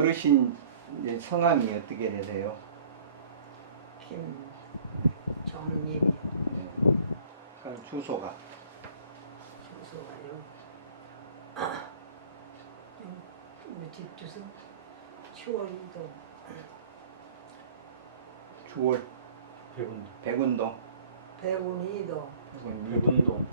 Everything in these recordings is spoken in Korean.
어르신 이제 성함이 어떻게 되세요? 김정님이 네. 그럼 주소가? 주소가요. 우리 집 주소? 추월이도 주월? 백운 백운동. 백운이도 백운이 백운동.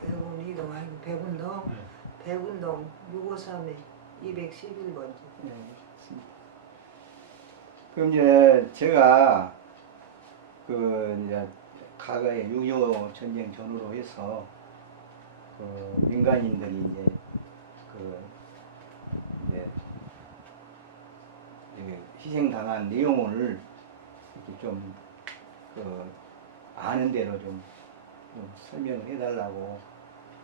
백운이도 아니고 백운동? 네. 백운동 653에 211번지. 네, 그렇습니다. 그럼 이제 제가 그 이제 과거에 6.25 전쟁 전후로 해서 그 민간인들이 이제 그 이제 희생당한 내용을 좀그 아는 대로 좀, 좀 설명을 해달라고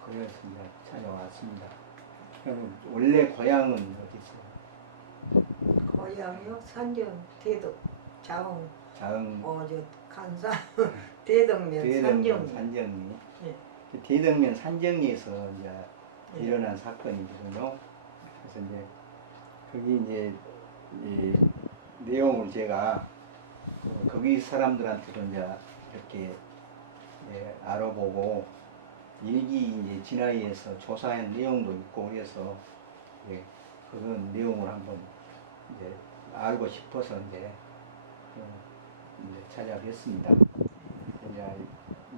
그래서 이제 찾아왔습니다. 그럼 원래 고향은 어디 있어요? 고향이요 산전 대덕 자홍 자흥 어저 간사 대덕면 산정 산정리 예. 그 대덕면 산정리에서 이제 예. 일어난 사건이거든요. 그래서 이제 거기 이제 이 내용을 제가 그 거기 사람들한테도 이제 이렇게 예, 알아보고 일기 이제 진화에서 조사한 내용도 있고 그래서 예, 그런 내용을 한번 이제 알고 싶어서 이제, 어, 이제 찾아뵀습니다. 이제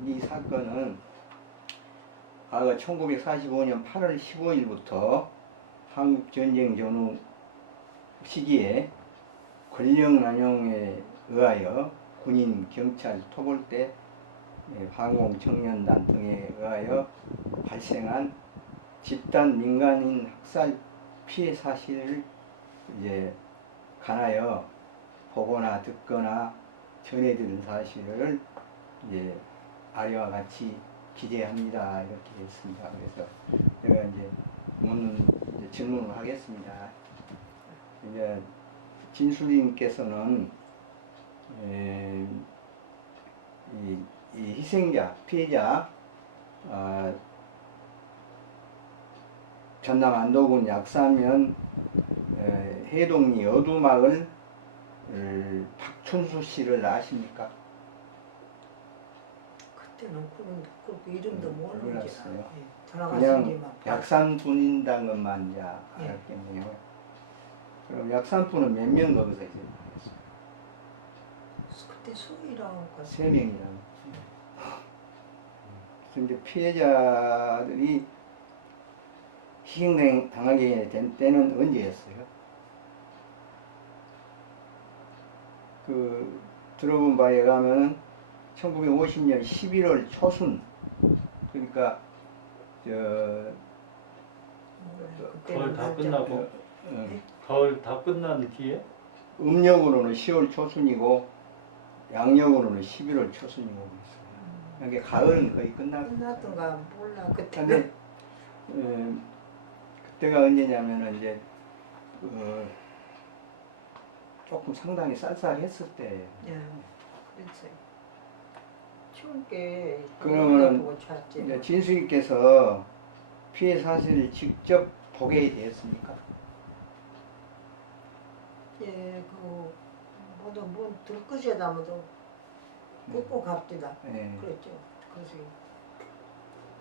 이 사건은 과거 1945년 8월 15일부터 한국 전쟁 전후 시기에 권력 남용에 의하여 군인, 경찰, 토벌대, 예, 항공 청년단 등에 의하여 발생한 집단 민간인 학살 피해 사실을 이제 관하여 보거나 듣거나 전해들은 사실을 이제 아래와 같이 기재합니다 이렇게 되어 있습니다. 그래서 제가 이제 묻는 이제 질문을 하겠습니다. 이제 진수님께서는 에, 이, 이 희생자, 피해자, 아, 전남 안도군 약사면 에, 해동리 어두마을 을, 박춘수 씨를 아십니까? 그때는 그런 그 이름도 음, 모르는 몰랐어요. 예. 그냥 지만 약산분인다는 것만 이제 예. 알았겠네요. 그럼 약산분은 몇 명 거기서 이제 그때 그세 명이라고. 그래서 이제 피해자들이 희생 당하게 된 때는 언제였어요? 그 들어본 바에 의하면 1950년 11월 초순 그러니까 저 거의 다 끝나고 어, 가을 다 끝난 뒤에 음력으로는 10월 초순이고 양력으로는 11월 초순이고 그랬어요. 그러니까 가을은 거의 끝나고 끝났던가 몰라 그때 근데 어, 그때가 언제냐면은 이제 어, 조금 상당히 쌀쌀했을 때. 예 그랬어요 추울 게 그러면은 이제 진수님께서 피해 사실을 직접 보게 되었습니까? 예그 모두 뭐 들것이다 모두 꾹꾹 갑디다. 예, 그랬죠. 그래서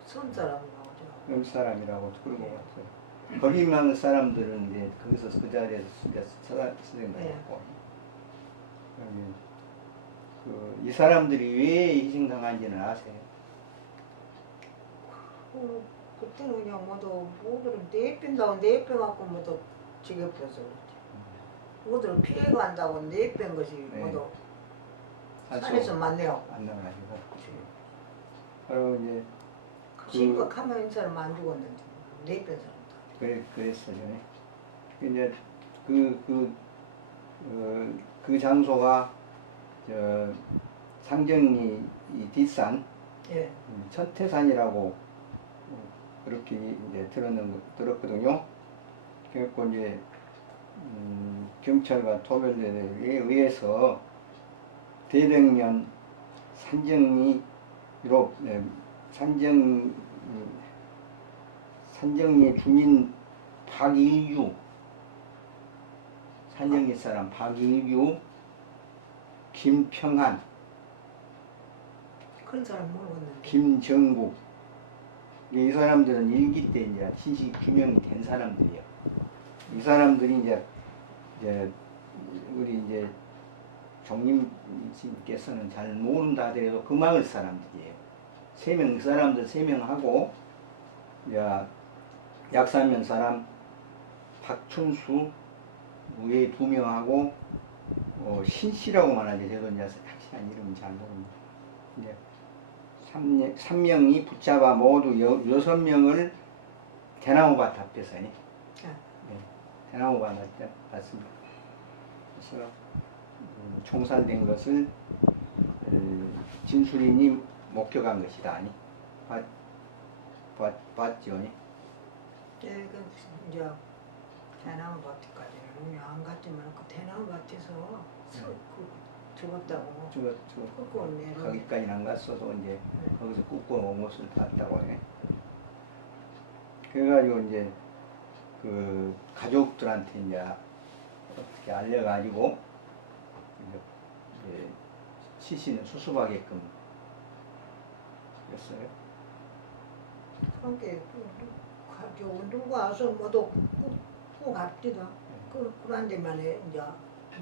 선 사람이 나오죠 음 사람이라고 그런 것 같아요. 거기 있는 사람들은 이제 거기서 그 자리에서 진짜 수행받았고 그러면 그이 사람들이 왜 희생당한지는 아세요? 그, 그때는 그냥 모두 모두를 내뺀다고 내빼갖고 모두 지겹어서 그랬지 모두를 피해간다고 내뺀 것이 네. 모두 산소 산에서 만나요. 안 나가지고 바로 이제 그- 심각하면 이 사람 안 죽었는데 내뺀 사람도 그래 그랬어요. 이제 그 그 어, 그 장소가 저 상정리 이 뒷산? 예. 음, 천태산이라고 어, 그렇게 이제 들었는 거- 들었거든요. 그래갖고 이제 음, 경찰과 토벌대에 의해서 대덕면 산정리로 네, 산정 음, 산정리 주민 박일유 산정리 사람 박일규, 김평한, 그런 사람 모르겠는데. 김정국 이 사람들은 일기 때 이제 신식 규명이 된 사람들이에요. 이 사람들이 이제 이제 우리 이제 종님께서는 잘 모른다 하더라도 그 마을 사람들이에요. 세 명, 그 사람들 세 명하고 약사면 사람 박춘수 외에 두 명하고 어, 신씨라고만 하죠. 저도 이제 확실한 이름은 잘 모릅니다. 이제 삼, 삼 명이 붙잡아 모두 여, 여섯 명을 대나무밭 앞에서 네, 대나무밭 앞에 봤습니다. 그래서 음, 총살된 것을 어, 진술인이 목격한 것이다. 아니 봤, 봤, 봤죠. 아니? 네, 그 이제 대나무 밭까지는 안 갔지만 그 대나무 밭에서 서- 그 죽었다고. 그거 내려. 거기까지는 안 갔어도 이제 거기서 굽고 온 것을 봤다고 해. 그래가지고 이제 그 가족들한테 이제 어떻게 알려가지고 시신을 수습하게끔 했어요. 그렇게 가족 누가 와서 모두 꾹꾹 갑디다. 그 그런 데만에 이제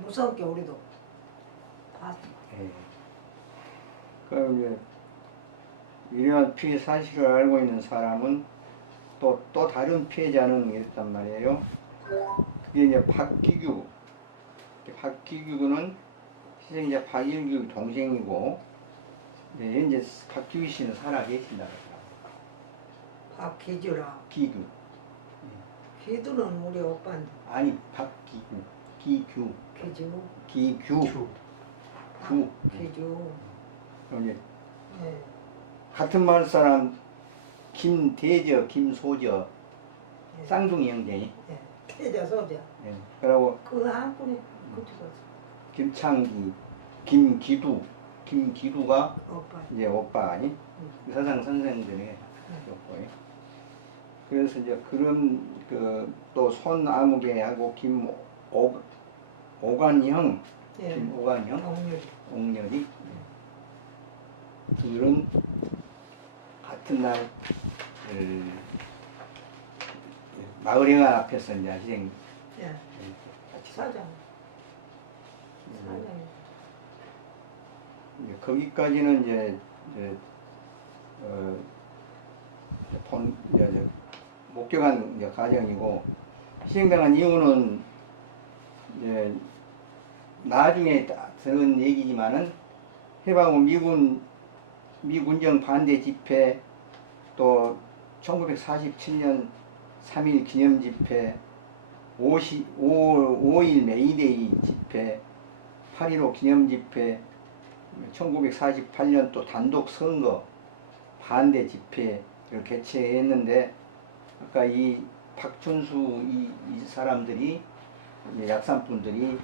무섭게 우리도 봤어. 예. 그럼 이제 이러한 피해 사실을 알고 있는 사람은 또, 또 다른 피해자는 있단 말이에요. 그게 이제 박기규. 박기규는 희생자 박일규 동생이고, 이제 현재 박기규 씨는 살아 계신다. 박기주라. 기규. 기두는 우리 오빠인데 아니, 박기규. 기규. 기주. 기규. 규. 규. 기주. 그럼 이제 예. 같은 마을 사람 김대저, 김소저, 예. 쌍둥이 형제니. 예. 태자 소자. 예. 그리고 그한 분이 그 죽었어. 김창기, 김기두, 김기두가 오빠. 이제 오빠 아니? 응. 사상 선생들이 였고 그래서 이제 그런 그 또 손아무개하고 김 오 오간형, 예. 김오간형, 동률. 옥렬이 둘은 같은 날 그, 마을회관 앞에서 이제 희생 예. 같이 사장. 음, 사장. 이제 거기까지는 이제, 이제 어, 본, 이제, 이제 목격한 이제 과정이고 희생당한 이유는 이제 나중에 다 들은 얘기지만은 해방 후 미군 미군정 반대 집회 또 1947년 3일 기념 집회 50, 5, 5일 메이데이 집회 8.15 기념 집회 1948년 또 단독 선거 반대 집회를 개최했는데 아까 이 박춘수 이, 이 사람들이 약산분들이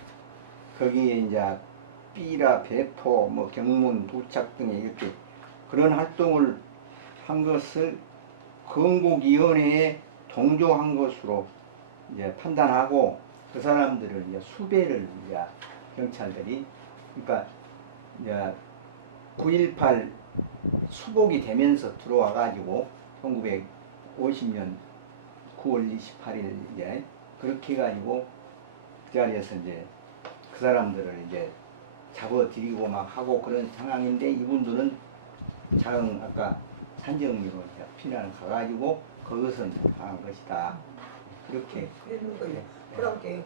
거기에 이제 삐라 배포 뭐 경문 도착 등에 이렇게 그런 활동을 한 것을 건국위원회에 동조한 것으로 이제 판단하고 그 사람들을 이제 수배를 이제 경찰들이 그러니까 이제 9.18 수복이 되면서 들어와 가지고 1950년 9월 28일 이제 그렇게 해가지고 그 자리에서 이제 그 사람들을 이제 잡아들이고 막 하고 그런 상황인데 이분들은 자응 아까 산정리로 이제 피난 가가지고 이제 당한 것이다 그렇게 그랬는 거예요. 네. 그렇게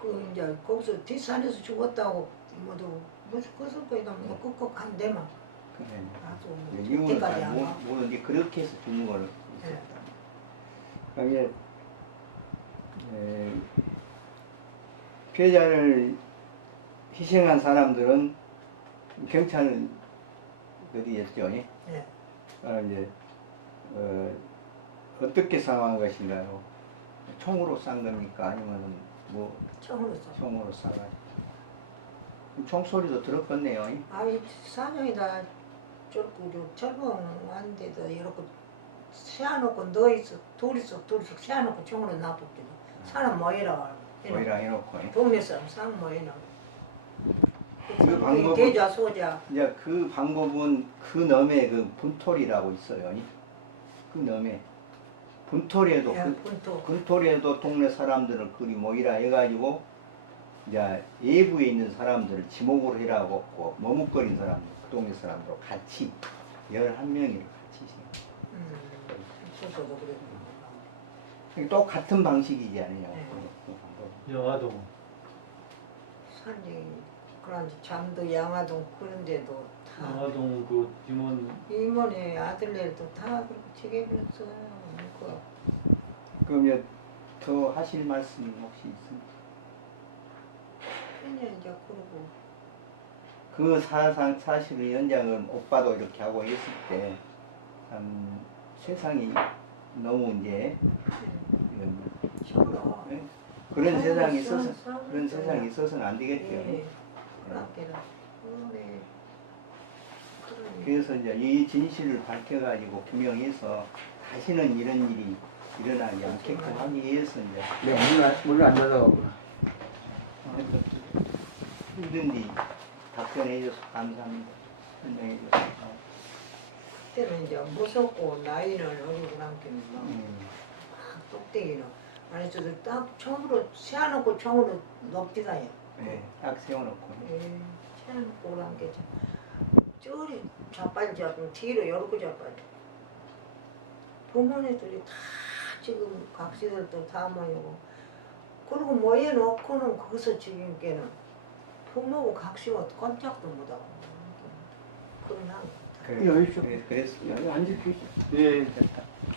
그 이제 거기서 뒷산에서 죽었다고 모두 무슨 것을 거기다 뭐 꾹꾹 한 데만 그래. 아주 네, 그때까지 잘안 모- 와. 모르는데 그렇게 해서 죽는 거를 네. 있었다. 그게 에, 피해자를 희생한 사람들은 경찰들이었죠. 예? 예. 어, 이제 어, 어떻게 상황한 것인가요? 총으로 싼 겁니까? 아니면 뭐 처음으로 써. 총으로 쏴가? 총소리도 들었겠네요. 예? 아이 사정이다 저렇게 철봉한데도 이렇게 세워놓고 너 있어 둘이서 둘이서 세워놓고 총으로 놔뒀거든. 사람 모이라 모이라 해놓고 동네 사람 싹 모이나. 그 방법은- 대자 소자. 이제 그 방법은 그 넘에 그 분토리라고 있어요. 그 넘에 분토리에도 야, 그, 분토. 분토리에도 동네 사람들을 그리 모이라 해가지고 이제 외부에 있는 사람들을 지목으로 해라고 고 머뭇거린 사람들, 그 동네 사람들 같이 열한 명이 같이 시- 음, 그랬고. 똑같은 방식이지 않느냐. 네. 그. 영화동 산지 그런지 잠도 양화동 그런데도 다 영화동 그 임원 이모네 아들네도 다 그렇게. 그 그럼 이제 더 하실 말씀 혹시 있습니까? 그냥 이제 그러고 그 사상 사실의 연장은 오빠도 이렇게 하고 있을 때 참 세상이 너무 이제 이런 싫어. 예? 그런 아이고, 세상이 싸- 있어서 싸우는 그런 거야. 세상이 있어서는 안 되겠죠. 예. 그러네. 그래서 이제 이 진실을 밝혀가지고 규명해서 다시는 이런 일이 일어나지 않게끔 하기 위해서 이제 문을 안- 문을 안 닫아가구나. 힘든지 답변해 줘서 감사합니다. 설명해 줘서. 그때는 이제 무섭고 나이는 어리고 남기는 막 음. 똑대기는 아니 저들 딱 총으로 세워놓고 총으로 높디다요. 네, 딱 세워놓고. 예, 세워놓고 남기죠. 저리 자빠지지 않고 뒤로 열고 자빠져. 부모네들이 다 지금 각시들도 다 모이고 그리고 모여놓고는 거기서 지금 게는 부모고 각시가 꼼짝도 못하고 그런 한 그래, 그랬어요. 여기 앉을 수 있어. 예 됐다.